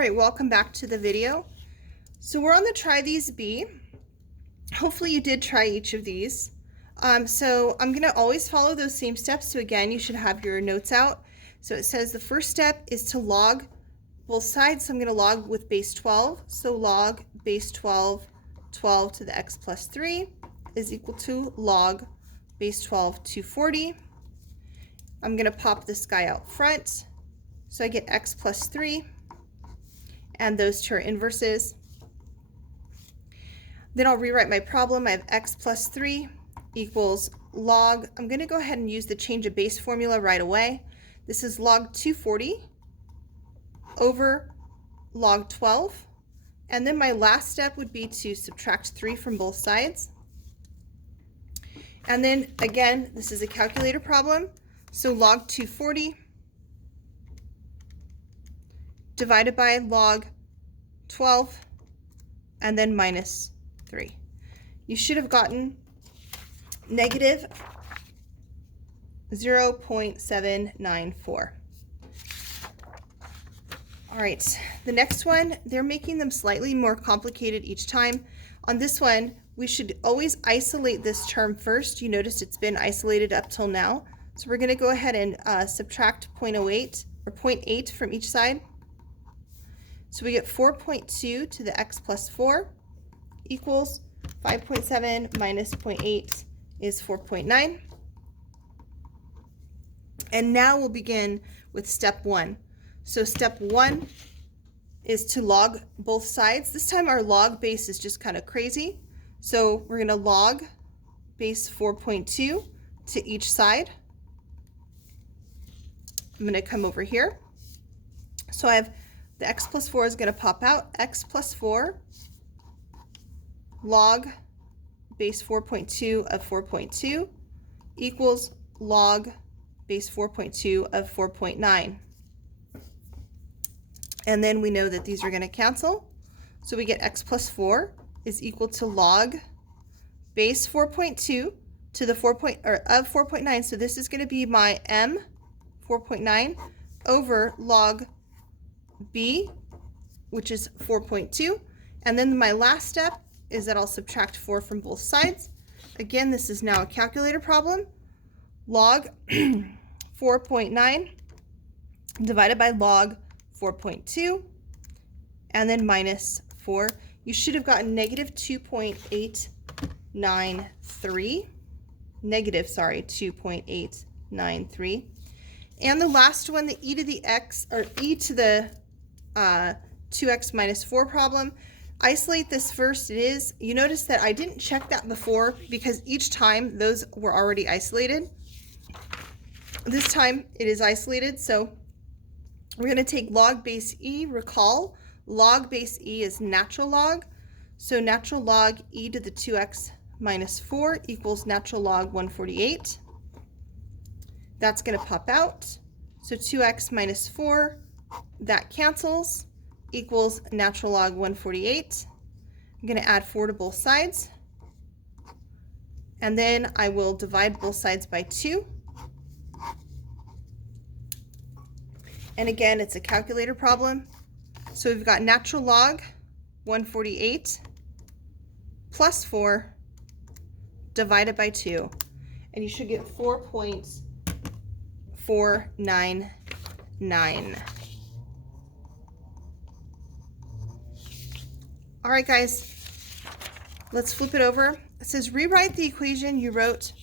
right, welcome back to the video. So we're on the Try These B. Hopefully you did try each of these. So I'm going to always follow those same steps. So again, you should have your notes out. So it says the first step is to log both sides. So I'm going to log with base 12. So log base 12 to the x plus 3 is equal to log base 12 240. I'm going to pop this guy out front. So I get x plus 3. And those two are inverses. Then I'll rewrite my problem. I have x plus 3 equals log. I'm going to go ahead and use the change of base formula right away. This is log 240 over log 12. And then my last step would be to subtract 3 from both sides. And then again, this is a calculator problem. So log 240 divided by log 12 and then minus 3. You should have gotten negative 0.794. All right, the next one, they're making them slightly more complicated each time. On this one, we should always isolate this term first. You notice it's been isolated up till now. So we're going to go ahead and subtract 0.08 or 0.8 from each side. So we get 4.2 to the x plus 4 equals 5.7 minus 0.8 is 4.9. And now we'll begin with step 1. So step 1 is to log both sides. This time our log base is just kind of crazy. So we're going to log base 4.2 to each side. I'm going to come over here. So I have the x plus 4 is going to pop out. X plus 4 log base 4.2 of 4.2 equals log base 4.2 of 4.9. And then we know that these are going to cancel. So we get x plus 4 is equal to log base 4.2 to the 4.9. So this is going to be my m 4.9 over log b, which is 4.2. And then my last step is that I'll subtract 4 from both sides. Again, this is now a calculator problem. Log 4.9 divided by log 4.2 and then minus 4. You should have gotten negative 2.893. Negative, sorry, 2.893. And the last one, the e to the x, or e to the 2x minus 4 problem. Isolate this first. It is, you notice that I didn't check that before because each time those were already isolated. This time it is isolated, so we're going to take log base e. Recall, log base e is natural log. So natural log e to the 2x minus 4 equals natural log 148. That's going to pop out. So 2x minus 4, that cancels, equals natural log 148. I'm going to add 4 to both sides. And then I will divide both sides by 2. And again, it's a calculator problem. So we've got natural log 148 plus 4 divided by 2. And you should get 4.499. All right, guys, let's flip it over. It says rewrite the equation you wrote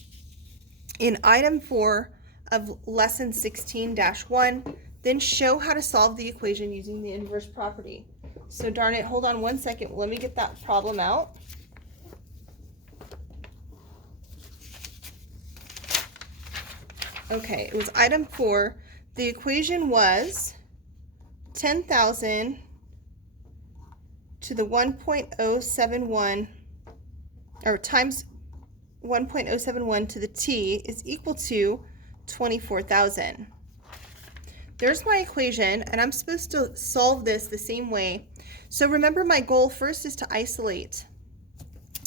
in item 4 of lesson 16-1, then show how to solve the equation using the inverse property. So darn it, hold on one second. Let me get that problem out. Okay, it was item 4. The equation was 10,000 to the 1.071, or times 1.071 to the t is equal to 24,000. There's my equation, and I'm supposed to solve this the same way. So remember, my goal first is to isolate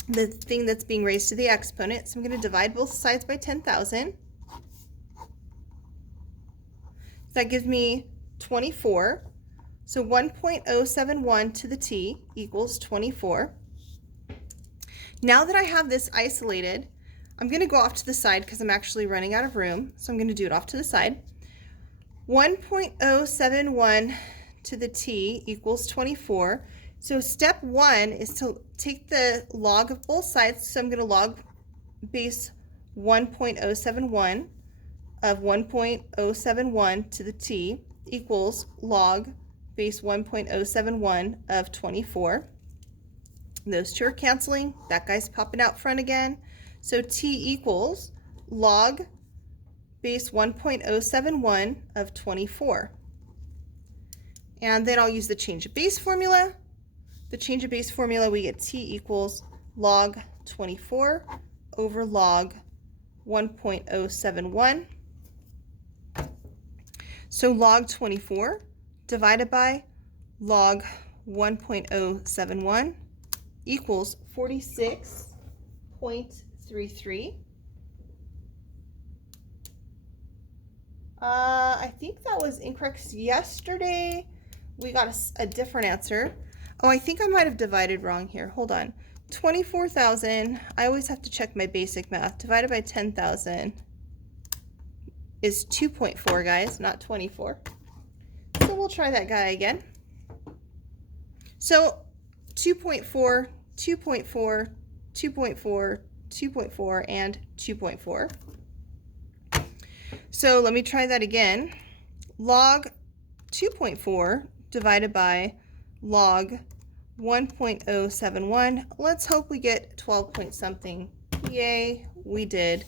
the thing that's being raised to the exponent. So I'm going to divide both sides by 10,000. That gives me 24. So 1.071 to the t equals 24. Now that I have this isolated, I'm going to go off to the side because I'm actually running out of room. So I'm going to do it off to the side. 1.071 to the t equals 24. So step 1 is to take the log of both sides. So I'm going to log base 1.071 of 1.071 to the t equals log base 1.071 of 24. Those two are canceling. That guy's popping out front again. So t equals log base 1.071 of 24. And then I'll use the change of base formula. The change of base formula, we get t equals log 24 over log 1.071. So log 24 divided by log 1.071 equals 46.33. I think that was incorrect. Yesterday we got a different answer. Oh, I think I might have divided wrong here. Hold on. 24,000, I always have to check my basic math, divided by 10,000 is 2.4, guys, not 24. So we'll try that guy again. So 2.4, 2.4, 2.4, 2.4, and 2.4. So let me try that again. Log 2.4 divided by log 1.071. Let's hope we get 12 point something. Yay, we did.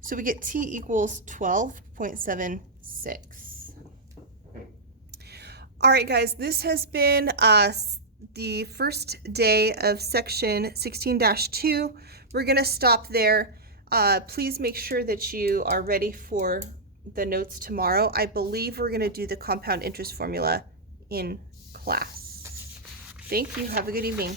So we get t equals 12.76. All right, guys, this has been the first day of section 16-2. We're going to stop there. Please make sure that you are ready for the notes tomorrow. I believe we're going to do the compound interest formula in class. Thank you. Have a good evening.